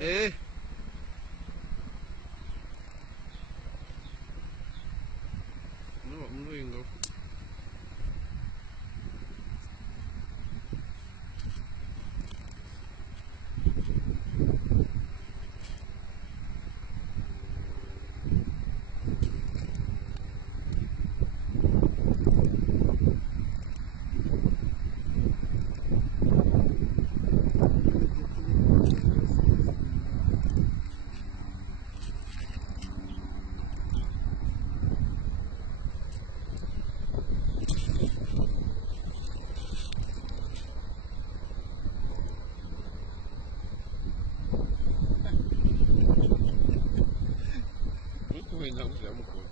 Eh. No, mlingo. Não, já mudou.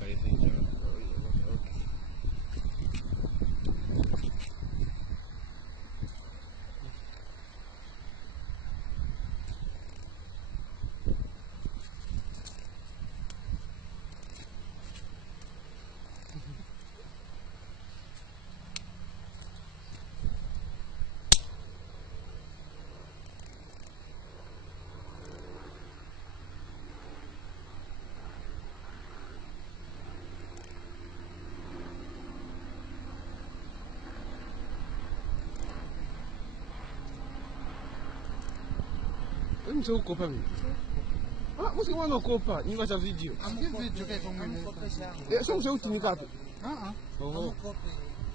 Okay, thank you. Mtu uko pale. Ah, msi wana uko pa, nyumba za video. Video kaya kung may Eh, sio sauti ni kapi. Oh.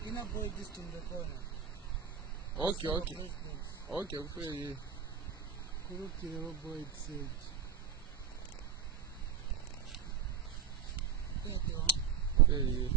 Ina boy this in the corner. Okay, okay. Okay, kweli. Kuruki boy said. Yeah, Kweli.